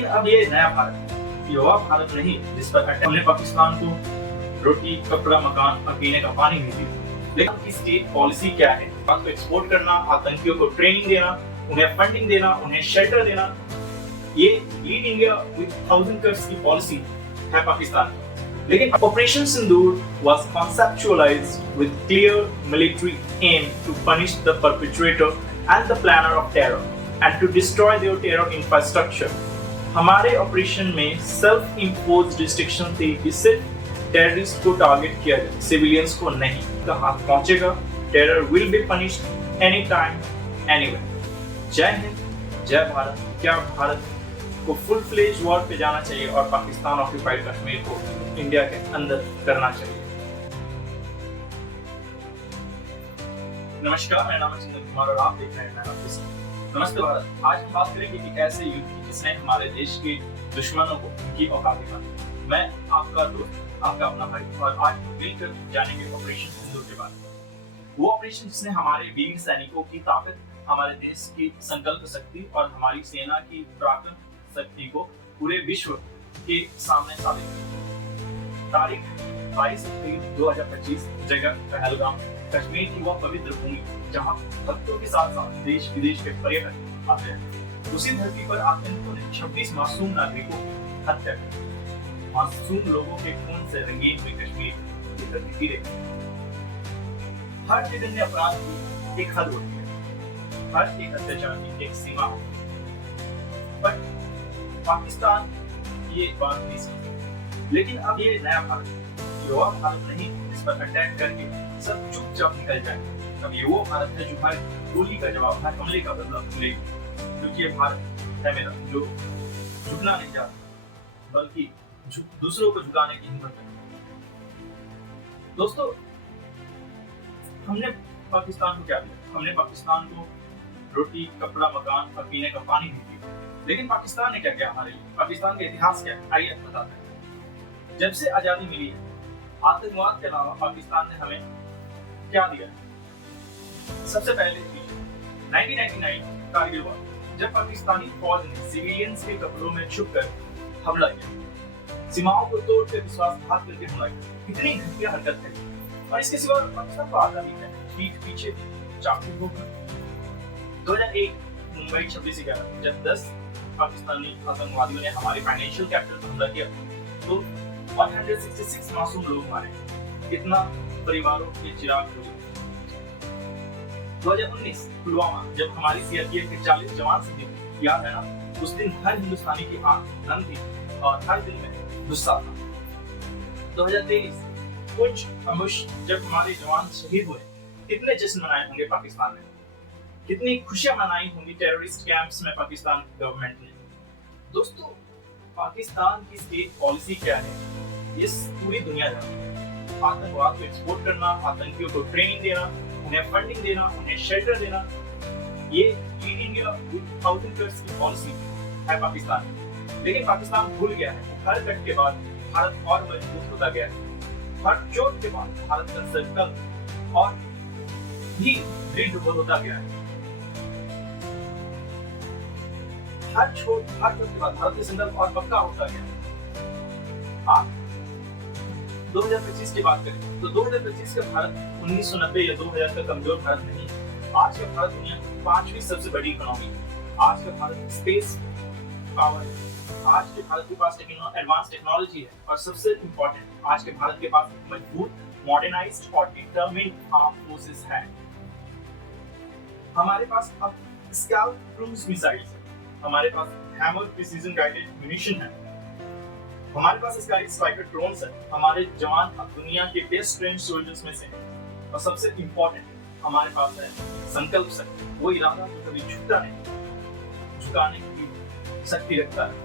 अब ये नया भारत, युवा भारत नहीं जिस पर अटैक हमने पाकिस्तान को रोटी, कपड़ा, मकान और पीने का पानी नहीं दिया। लेकिन उनकी स्टेट पॉलिसी क्या है? बात को एक्सपोर्ट करना, आतंकियों को ट्रेनिंग देना, उन्हें फंडिंग देना, उन्हें शेल्टर देना, ये लीड इंडिया विद 1000 कट्स की पॉलिसी है पाकिस्तान। लेकिन operation Sindoor was conceptualized with clear military aim to punish the perpetrator and the planner of terror and to destroy their terror infrastructure. हमारे ऑपरेशन में self impose restriction थी कि सिर्फ terrorist को target किया जाए, सिविलियंस को नहीं। का हाथ पहुंचेगा, terror will be punished any time anywhere. जय हिंद, जय भारत। क्या भारत को फुल फ्लेज वॉर पे जाना चाहिए और पाकिस्तान ऑक्यूपाइड कश्मीर को इंडिया के अंदर करना चाहिए? नमस्कार, मेरा नाम है चंदन कुमार और आप देख रहे हैं नमस्ते भारत। आज हम बात करेंगे कि ऐसे युद्ध की जिसने हमारे देश के दुश्मनों को उनकी औकात दिखाई। मैं आपका दोस्त, आपका अपना भाई, और आज मिलकर जानेंगे ऑपरेशन सिंदूर के बारे में। वो ऑपरेशन जिसने हमारे वीर सैनिकों की ताकत, हमारे देश की संकल्प शक्ति और हमारी सेना की पराक्रम शक्ति को पूरे विश्व के सामने साबित किया। तारीख 22 अप्रैल 2025, जगह पहलगाम, कश्मीर की वह पवित्र भूमि जहां भक्तों के साथ साथ देश विदेश के पर्यटक आते हैं। उसी धरती पर आतंकियों ने 26 मासूम नागरिकों की हत्या की। मासूम लोगों के खून से रंगीन हुई कश्मीर की धरती धीरे हर जघन्य अपराध की एक हद होती है, हर एक अत्याचार की एक सीमा होती है। पर पाकिस्तान ये बात नहीं समझती। लेकिन अब ये नया भारत, युवा भारत नहीं जिस पर अटैक करके सब चुपचाप निकल जाए। अब ये वो भारत है जो हर गोली का जवाब, हर हमले का बदला लेगी। क्योंकि ये भारत है मेरा, जो झुकना नहीं चाहता बल्कि दूसरों को झुकाने की हिम्मत है। दोस्तों, हमने पाकिस्तान को क्या दिया? हमने पाकिस्तान को रोटी, कपड़ा, मकान और पीने का पानी भी दिया। लेकिन पाकिस्तान ने क्या किया हमारे लिए? पाकिस्तान का इतिहास क्या है? आइए बताते हैं। जब से आजादी मिली है, आतंकवाद के अलावा पाकिस्तान ने हमें क्या दिया? सबसे पहले 1999 कारगिल वॉर, जब पाकिस्तानी फौज ने सिविलियंस के कपड़ों में छुपकर हमला किया, सीमाओं को तोड़कर विश्वासघात करके हमला किया। कितनी घटिया हरकत है। और इसके सिवा पाकिस्तान को आजादी है, पीठ पीछे चाकू होकर 2001 मुंबई 26/11, जब 10 पाकिस्तानी आतंकवादियों ने हमारे फाइनेंशियल कैपिटल पर हमला किया तो 166 मासूम लोग मारे, कितना परिवारों के चिराग हुए। 2019 पुलवामा, जब हमारी सीआरपीएफ के 40 जवान शहीद, याद है ना? उस दिन हर हिंदुस्तानी की आंख नम थी और हर दिल में गुस्सा था। 2023 पुंछ अमुश, जब हमारे जवान शहीद हुए, कितने जश्न मनाए होंगे पाकिस्तान ने, कितनी खुशियां मनाई होंगी टेररिस्ट कैंप्स में पाकिस्तान गवर्नमेंट ने। दोस्तों, पाकिस्तान की स्टेट पॉलिसी क्या है ये पूरी दुनिया जानती है। आतंकवाद को एक्सपोर्ट करना, आतंकियों को ट्रेनिंग देना, उन्हें फंडिंग देना, उन्हें शेल्टर देना, ये लीड इंडिया विद 1000 कट्स की पॉलिसी है पाकिस्तान। लेकिन पाकिस्तान भूल गया है। हर कट के बाद भारत और मजबूत होता गया है। हर चोट के बाद भारत का संकल्प और भी दृढ़ होता गया है। हर चोट के बाद भारत का संकल्प और पक्का होता गया। आप 2025 की बात करें तो 2025 का भारत 1990 या 2000 का कमजोर भारत नहीं है। आज का भारत दुनिया की 5वीं सबसे बड़ी इकोनॉमी है। आज का भारत स्पेस पावर है। आज के भारत के पास एडवांस टेक्नोलॉजी है और सबसे इम्पोर्टेंट, आज के भारत के पास एक मजबूत, मॉडर्नाइज्ड और डिटरमिन्ड आर्म फोर्सेस है। हमारे पास अब स्कैल्प क्रूज मिसाइल्स है, हमारे पास हैमर प्रिसीजन गाइडेड म्यूनिशन है, हमारे पास स्काई स्ट्राइकर ड्रोन्स है। हमारे जवान अब दुनिया के बेस्ट ट्रेन्ड सोल्जर्स में से हैं। और सबसे इम्पोर्टेंट, हमारे पास है संकल्प शक्ति, वो इरादा जो कभी झुकता नहीं, झुकाने की शक्ति रखता है।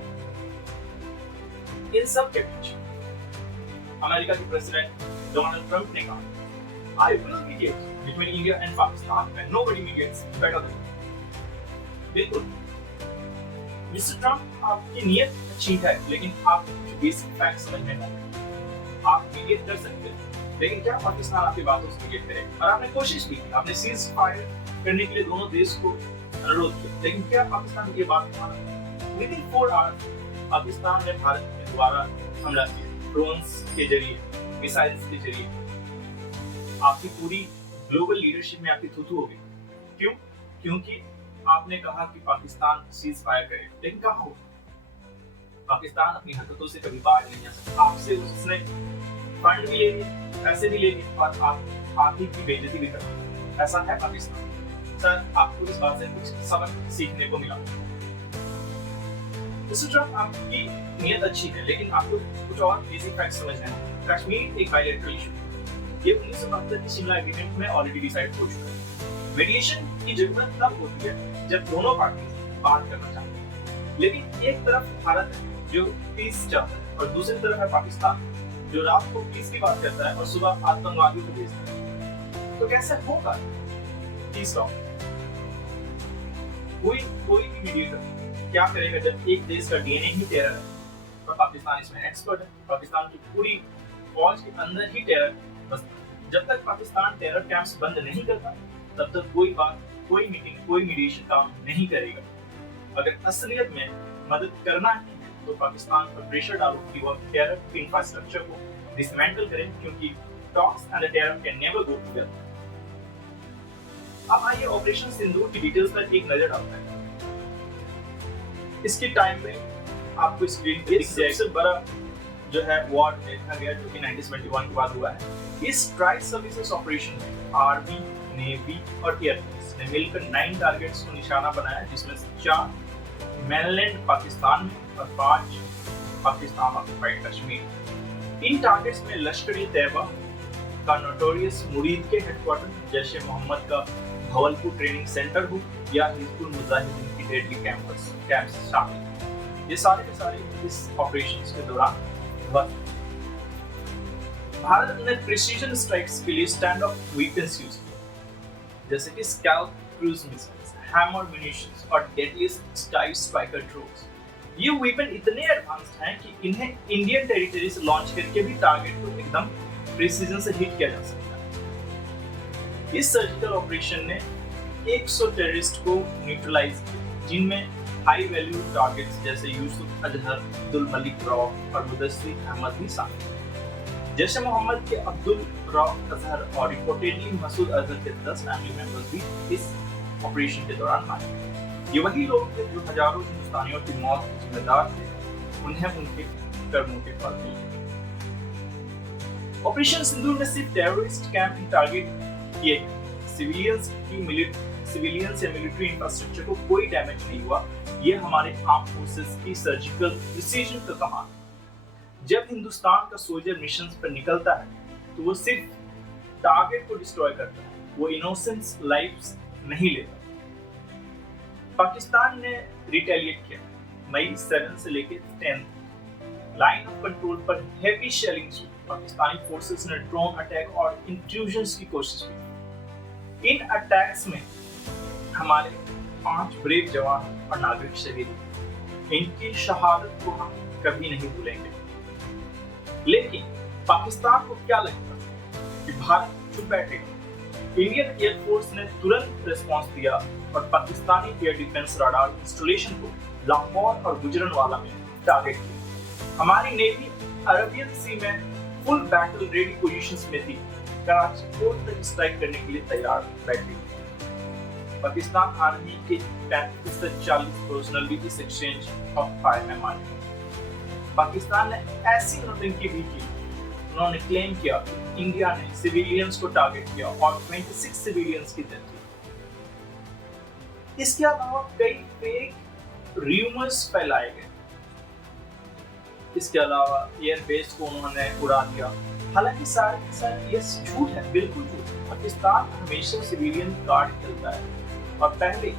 इन सब के बीच अमेरिका के प्रेसिडेंट डोनाल्ड ट्रंप ने कहा, I will mediate between India and Pakistan and nobody mediates better than me। बिल्कुल मिस्टर ट्रंप, आपकी नीयत अच्छी है, लेकिन आप कुछ बेसिक फैक्ट समझ में नहीं। आप मीडिएट कर सकते हैं, लेकिन क्या पाकिस्तान आपकी बातों से मीडिएट करे? और आपने कोशिश भी की, आपने सीज फायर करने के लिए दोनों देश को अनुरोध किया, लेकिन क्या पाकिस्तान की बात माना? Within 4 hours पाकिस्तान ने भारत में दोबारा हमला किया, ड्रोन्स के जरिए, मिसाइल्स के जरिए। आपकी पूरी ग्लोबल लीडरशिप में आपकी थूथू हो गई। क्यों? क्योंकि आपने कहा कि पाकिस्तान सीज फायर करे, लेकिन कहाँ हो? पाकिस्तान अपनी हरकतों से कभी बाहर नहीं आ सकता। आपसे उसने फंड भी ले लिए, पैसे भी ले लिए और आप ही की बेइज्जती भी कर रहे। ऐसा है पाकिस्तान। सर, आपको इस बात से कुछ सबक सीखने को मिला। आपकी नीयत अच्छी है, लेकिन आपको कुछ और बेसिक फैक्ट समझना है। कश्मीर एक बायलैटरल इशू है। ये 1972 की शिमला एग्रीमेंट में ऑलरेडी डिसाइड हो चुका है। मीडिएशन की जरूरत तब होती है जब दोनों पार्टी बात करना चाहते हैं। लेकिन एक तरफ भारत है जो पीस चाहता है और दूसरी तरफ है पाकिस्तान जो रात को पीस की बात करता है और सुबह आतंकवादियों को भेजता है। तो कैसे होगा पीस टॉक? कोई भी मीडिएटर क्या करेगा जब एक देश का डीएनए ही टेरर है? और पाकिस्तान इसमें एक्सपर्ट है। पाकिस्तान की पूरी फौज के अंदर ही टेरर। बस जब तक पाकिस्तान टेरर कैंप्स बंद नहीं करता तब तक कोई बात, कोई मीटिंग, कोई मीडिएशन काम नहीं करेगा। अगर असलियत में मदद करना है तो पाकिस्तान पर प्रेशर डालो कि वो टेरर के इंफ्रास्ट्रक्चर को डिसमेंटल करें, क्योंकि talks and the terror can never go together. अब आइए ऑपरेशन सिंदूर की डिटेल्स पर एक नजर डालते हैं। इसकी टाइम में आपको स्क्रीन पे दिख जाएगा। सबसे बड़ा जो है वॉर देखा गया जो कि 1971 के बाद हुआ है। इस ट्राइड सर्विसेज ऑपरेशन में आर्मी, नेवी और एयरफोर्स ने मिलकर 9 टारगेट्स को निशाना बनाया, जिसमें से 4 मेनलैंड पाकिस्तान में और 5 पाकिस्तान ऑक्युपाइड कश्मीर। इन टारगेट्स में लश्कर-ए-तैयबा का नोटोरियस मुरीद के हेडक्वार्टर, जैश मोहम्मद का भवलपुर ट्रेनिंग सेंटर हो या हिजबुल मुजाहिदीन की डेडली कैंप्स शामिल। ये सारे के सारे इस ऑपरेशंस के दौरान भारत ने प्रिसीजन स्ट्राइक्स के लिए स्टैंड ऑफ वेपन्स यूज किए, जैसे कि scalp cruise missiles, hammer munitions और डेडलीस्ट स्काई स्ट्राइकर ड्रोन्स। ये वेपन इतने एडवांस्ड हैं कि इन्हें इंडियन टेरिटरी से लॉन्च करके भी टारगेट को एकदम प्रिसीजन से हिट किया जा सकता है। इस सर्जिकल ऑपरेशन ने 100 टेररिस्ट को न्यूट्रलाइज किया, जिनमें हाई वैल्यू टारगेट्स जैसे यूसुफ अजहर, अब्दुल मलिक रऊफ और मुदस्सिर अहमद भी शामिल। जैश मोहम्मद के अब्दुल रऊफ अजहर और रिपोर्टेडली मसूद अजहर के 10 फैमिली मेंबर्स भी इस ऑपरेशन के दौरान मारे। ये वही लोग थे जो हजारों हिंदुस्तानियों की मौत के जिम्मेदार थे। उन्हें उनके कर्मों के फल मिले। ऑपरेशन सिंदूर में सिर्फ टेररिस्ट कैंप ही टारगेट किए, सिविलियंस या मिलिट्री इंफ्रास्ट्रक्चर को कोई डैमेज नहीं हुआ। ये हमारे आर्म फोर्सेस की सर्जिकल प्रिसीजन का कमाल है। जब हिंदुस्तान का सोल्जर मिशन पर निकलता है तो वो सिर्फ टारगेट को डिस्ट्रॉय करता है, वो इनोसेंस लाइव्स नहीं लेता। पाकिस्तान ने रिटेलिएट किया। मई 7 से लेकर 10 लाइन ऑफ कंट्रोल पर हेवी शेलिंग की। पाकिस्तानी फोर्सेस ने ड्रोन अटैक और इंट्रूजन्स की कोशिश की। इन अटैक्स में हमारे 5 ब्रेव जवान और नागरिक शहीद हुए। इनकी शहादत को हम कभी नहीं भूलेंगे। लेकिन पाकिस्तान को क्या लगता है कि भारत चुप बैठेगा? इंडियन एयरफोर्स ने तुरंत रिस्पांस दिया और Pakistani air defence radar installation को लाहौर और गुजरांवाला में टारगेट किया। हमारी नेवी अरबियन सी में फुल बैटल रेडी पोजीशंस में थी, कराची पोर्ट तक स्ट्राइक करने के लिए तैयार बैठी। पाकिस्तान आर्मी के 35 से 40 पर्सनल भी इस एक्सचेंज ऑफ फायर में मारे। पाकिस्तान ने ऐसी नोटिंग भी की। उन्होंने क्लेम किया कि इंडिया ने सिविलियंस को टारगेट किया और 26 सिविलियंस की डेथ हुई। इसके अलावा कई फेक रूमर्स फैलाए गए। इसके अलावा एयरबेस को उन्होंने उड़ा दिया। हालांकि सारे के सारे ये झूठ है, बिल्कुल झूठ। पाकिस्तान हमेशा सिविलियन कार्ड चलता है और पहले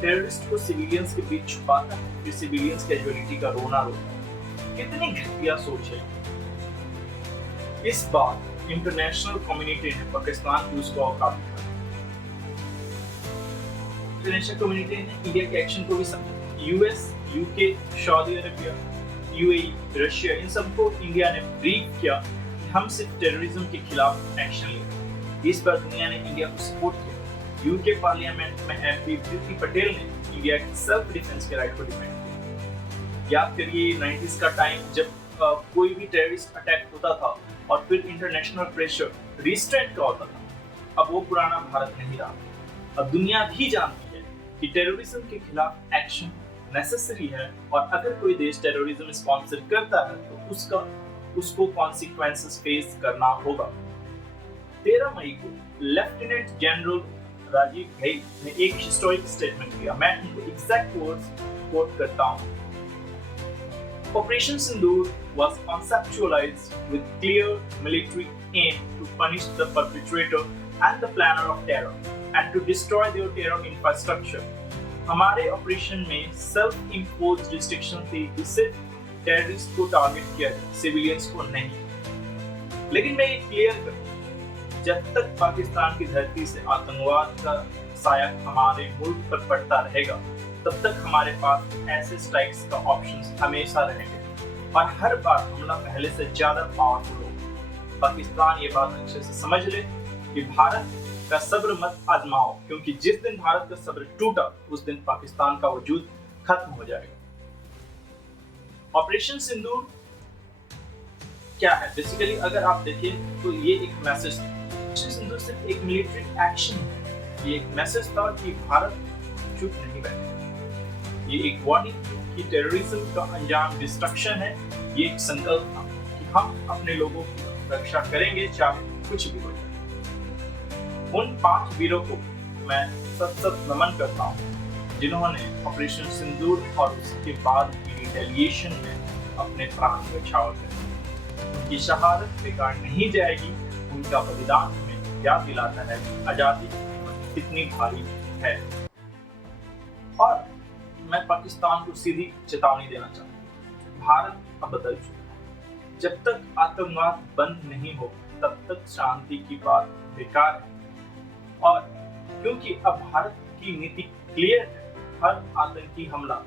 टेररिस्ट को सिविलियंस के बीच छुपाता है, फिर सिविलियंस कैजुअलिटी का रोना रोता है। कितनी घटिया सोच है। इस बार इंटरनेशनल कम्युनिटी ने पाकिस्तान की उसको औकात दिया। इंटरनेशनल कम्युनिटी ने इंडिया के एक्शन को भी समझा। US, UK, Saudi Arabia, UAE, Russia, इन सबको इंडिया ने ब्रीफ किया कि हम सिर्फ टेररिज्म के खिलाफ एक्शन लेंगे। इस पर दुनिया ने इंडिया को सपोर्ट किया। यूके पार्लियामेंट में एमपी प्रीति पटेल ने इंडिया की सेल्फ डिफेंस के राइट को डिफेंड किया। याद करिए 90s का टाइम जब कोई भी टेररिस्ट अटैक होता था और फिर इंटरनेशनल प्रेशर रिस्ट्रेंट का होता था। अब वो पुराना भारत नहीं रहा। अब दुनिया भी जानती है कि टेररिज्म के खिलाफ एक्शन नेसेसरी है और अगर कोई देश टेररिज्म स्पॉन्सर करता है तो उसको कॉन्सिक्वेंसेस फेस करना होगा। 13 मई को लेफ्टिनेंट जनरल राजीव घई ने एक हिस्टोरिक स्टेटमेंट किया। मैं उनको एग्जैक्ट वर्ड्स कोट करता हूं। Operation Sindoor was conceptualized with clear military aim to punish the perpetrator and the planner of terror and to destroy their terror infrastructure. हमारे ऑपरेशन में self imposed restriction थी कि सिर्फ टेररिस्ट को target किया जाए, सिविलियंस को नहीं। लेकिन मैं ये क्लियर करूं, जब तक पाकिस्तान की धरती से आतंकवाद का साया हमारे मुल्क पर पड़ता रहेगा तब तक हमारे पास ऐसे स्ट्राइक्स का ऑप्शंस हमेशा रहेंगे और हर बार हमला पहले से ज्यादा पावरफुल होगा। पाकिस्तान ये बात अच्छे से समझ ले कि भारत का सब्र मत आजमाओ, क्योंकि जिस दिन भारत का सब्र टूटा उस दिन पाकिस्तान का वजूद खत्म हो जाएगा। ऑपरेशन सिंदूर क्या है? बेसिकली अगर आप देखें तो ये एक मैसेज था। ऑपरेशन सिंदूर सिर्फ एक मिलिट्री एक्शन है। ये एक मैसेज था कि भारत चुप नहीं बैठेगा। ये एक वार्निंग कि टेररिज्म का अंजाम डिस्ट्रक्शन है। ये एक संकल्प था कि हम अपने लोगों की रक्षा करेंगे चाहे कुछ भी हो जाए। उन 5 वीरों को मैं सत नमन करता हूँ जिन्होंने ऑपरेशन सिंदूर और उसके बाद की रिटेलिएशन में अपने प्राण न्यौछावर करे। उनकी शहादत बेकार नहीं जाएगी। उनका बलिदान हमें याद दिलाता है कि आजादी कितनी भारी है। और मैं पाकिस्तान को सीधी चेतावनी देना चाहता हूँ, भारत अब बदल चुका है। जब तक आतंकवाद बंद नहीं हो तब तक शांति की बात बेकार है। और क्योंकि अब भारत की नीति क्लियर है, हर आतंकी हमला,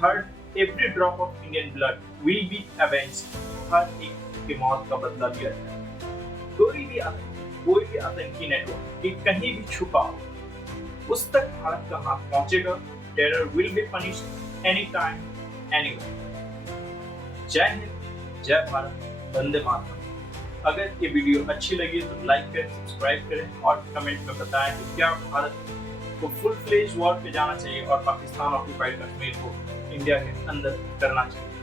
हर every drop of Indian blood will be avenged. हर एक की मौत का बदला लिया जाए। कोई भी आतंकी नेटवर्क कहीं भी छुपा हो उस तक भारत का हाथ पहुंचेगा। Terror will be punished anytime, anywhere. जय हिंद, जय भारत, वंदे मातरम। अगर ये वीडियो अच्छी लगी तो लाइक करें, सब्सक्राइब करें और कमेंट में बताएं कि क्या भारत को फुल फ्लेज वॉर पे जाना चाहिए और पाकिस्तान ऑक्युपाइड कश्मीर को इंडिया के अंदर करना चाहिए।